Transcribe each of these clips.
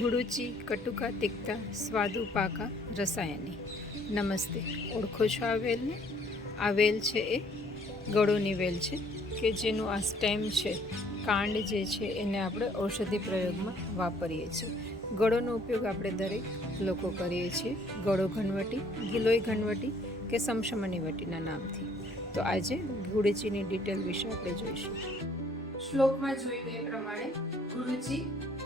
ગુડુચી કટુકા તિક્તા સ્વાદુ પાકા રસાયણી. નમસ્તે. ઓળખો છો આ વેલને? આ વેલ છે એ ગળોની વેલ છે કે જેનું આ સ્ટેમ છે, કાંડ જે છે એને આપણે ઔષધિ પ્રયોગમાં વાપરીએ છીએ. ગળોનો ઉપયોગ આપણે દરેક લોકો કરીએ છીએ, ગળો ઘનવટી, ગિલોય ઘનવટી કે સમશમની વટીના નામથી. તો આજે ગુડુચીની ડિટેલ વિશે આપણે જોઈશું. શ્લોકમાં જોયું એ પ્રમાણે ગુડુચી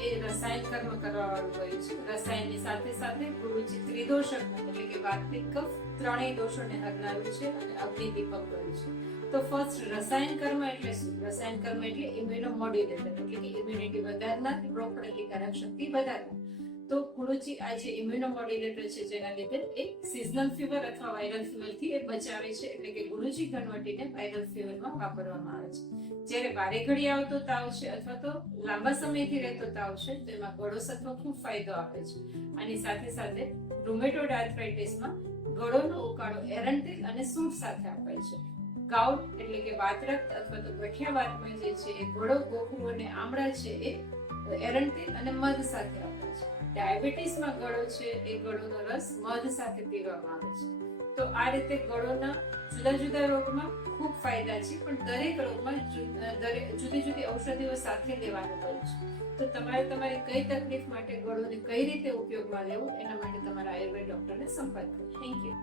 એ રસાયણ કર્મ કરવા વાળું કહ્યું છે. રસાયણની સાથે સાથે ગુડુચી ત્રિદોષક એટલે કે વાતપિત્ત કફ ત્રણેય દોષોને હરનારું છે અને અગ્નિદીપક કહ્યું છે. તો ફર્સ્ટ રસાયણ કર્મ એટલે શું? રસાયણ કર્મ એટલે ઇમ્યુનોમોડ્યુલેટર એટલે કે ઇમ્યુનિટી વધારનાર, રોગ પ્રતિકારક શક્તિ વધારનાર. તો ગુડુચી આ જે ઇમ્યુનોમોડ્યુલેટર છે જેના લીધે એક સિઝનલ ફીવર અથવા વાયરલ ફીવર થી એ બચાવે છે. એટલે કે ગુડુચી ઘનવટીને વાયરલ ફીવરમાં વાપરવામાં આવે છે. જ્યારે વારે ઘડી આવતો તાવ છે અથવા તો લાંબા સમયથી રહેતો તાવ છે તો એમાં ગળો સત્વ ખૂબ ફાયદો આપે છે. આની સાથે સાથે રૂમેટોઇડ આર્થરાઇટિસમાં ગળોનો ઉકાળો એરન્ટિલ અને સૂંઠ સાથે અપાય છે. ગાઉટ એટલે કે વાતરક્ત અથવા તો ગઠિયા વાતમાં જે છે એ ગળો, ગોખરું અને આમળા છે એ એરન્ટિલ અને મધ સાથે અપાય છે. ડાયાબિટીસમાં ગળો છે એ ગળોનો રસ મધ સાથે પીવામાં આવે છે. તો આ રીતે ગળોના જુદા જુદા રોગમાં ખૂબ ફાયદા છે, પણ દરેક રોગમાં જુદી જુદી ઔષધિઓ સાથે લેવાનું હોય છે. તો તમારે તમારી કઈ તકલીફ માટે ગળોને કઈ રીતે ઉપયોગમાં લેવું એના માટે તમારા આયુર્વેદ ડોક્ટરને સંપર્ક કરો. Thank you.